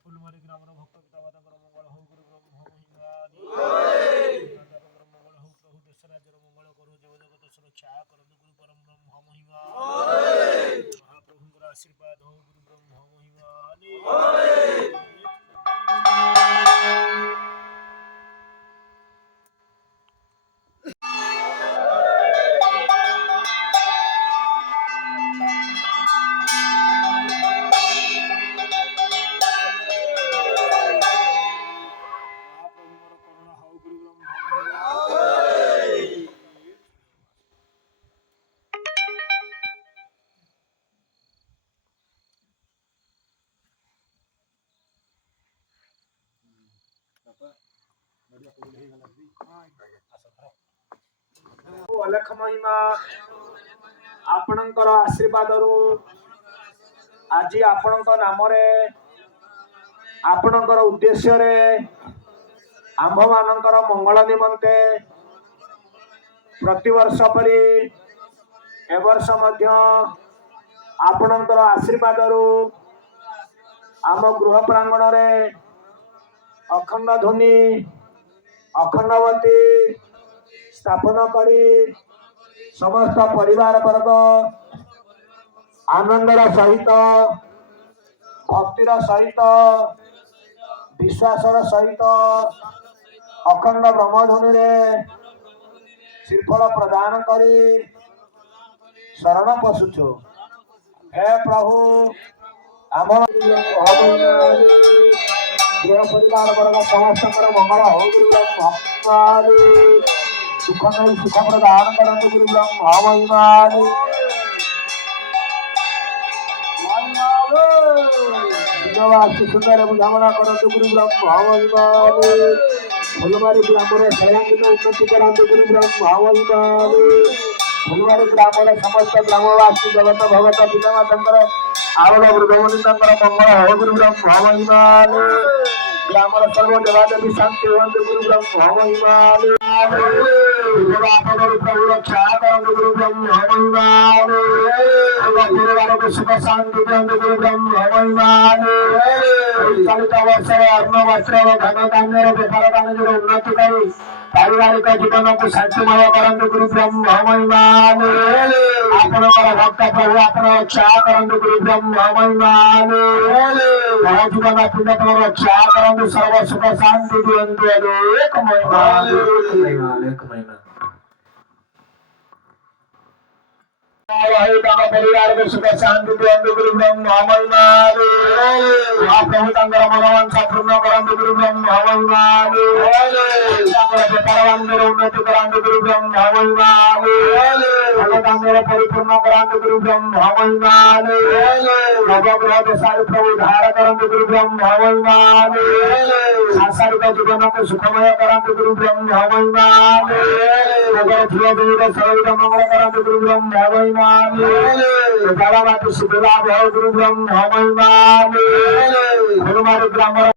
फुलमारी ग्राम भक्त पिता माता मंगल हो गुरु ब्रह्म महिमानी मंगल हो प्रभु देश राज्य मंगल करू जीव जगत सुरक्षा करंतु गुरु परम ब्रह्म महिमा महाप्रभुଙ୍କର आशीर्वाद हो गुरु ब्रह्म महिमानी ଅଲେଖ ମହିମା ଆପଣଙ୍କର ଆଶୀର୍ବାଦରୁ ଆଜି ଆପଣଙ୍କ ନାମରେ ଆପଣଙ୍କର ଉଦ୍ଦେଶ୍ୟରେ ଆମ୍ଭମାନଙ୍କର ମଙ୍ଗଳ ନିମନ୍ତେ ପ୍ରତିବର୍ଷ ପରି ଏ ବର୍ଷ ମଧ୍ୟ ଆପଣଙ୍କର ଆଶୀର୍ବାଦରୁ ଆମ ଗୃହ ପ୍ରାଙ୍ଗଣରେ ଅଖଣ୍ଡ ଧ୍ୱନି ଅଖଣ୍ଡବତୀ ସ୍ଥାପନ କରି ସମସ୍ତ ପରିବାର ବର୍ଗ ଆନନ୍ଦର ସହିତ ଭକ୍ତିର ସହିତ ବିଶ୍ୱାସର ସହିତ ଅଖଣ୍ଡ ବ୍ରହ୍ମଧ୍ୱନିରେ ଶ୍ରୀଫଳ ପ୍ରଦାନ କରି ଶରଣ ପଶୁଛୁ। ହେ ପ୍ରଭୁ ଆମ गृह परिवार वर्ग समस्त मंगल हो गुरु ब्रह्म सुख नहीं सुख प्रदान करते गुरु ब्रह्म महिमानी सुंदर बुझामणा करते गुरु ब्रह्म महिमानी फुलबारी ग्राम सर्वांगीन उन्नति कराते गुरु ब्रह्म महिमानी फुलबारी ग्राम समस्त ग्रामवासी जगत भगत पिता माता आवड़ वृद्धमुनि मंगल हो गुरु ब्रह्म महिमानी ग्राम सर्व देवादेवी शांति हंतु गुरु ब्रह्म महिमानी प्रभु रक्षा करंतु गुरु ब्रह्म महिमानी परिवार को सुख शांति दियंतु गुरु ब्रह्म महिमानी चलित वर्ष अन्न वस्त्र धन धान्य बेपार वाणिज्य उन्नति करी पारिवारिक जीवन को शांतिमय करंतु गुरु ब्रह्म महिमानी आपणकर भक्त प्रभु आपण रक्षा करंतु गुरु ब्रह्म महिमानी जीवन पिंड रक्षा करंतु सर्व सुख शांति दियंतु एक महिमा परिवार को सुख शांति दियंतु गुरु ब्रह्म महिमानी प्रभु तांकर मनोवांछा पूर्ण करंतु गुरु ब्रह्म महिमानी बेपार वाणिज्य उन्नति करंतु गुरु ब्रह्म महिमानी भगवान परिपूर्ण करंतु गुरु ब्रह्म महिमानी नवग्रह दशारु प्रभु धार करंतु गुरु ब्रह्म महिमानी सांसारिक जीवन को सुखमय करंतु गुरु ब्रह्म महिमानी झील देवी शरीर मंगल करंतु गुरु ब्रह्म महिमानी बाबा माटी सुखलाभ हो गुरु ब्रह्म महिमानी हनुमान ग्राम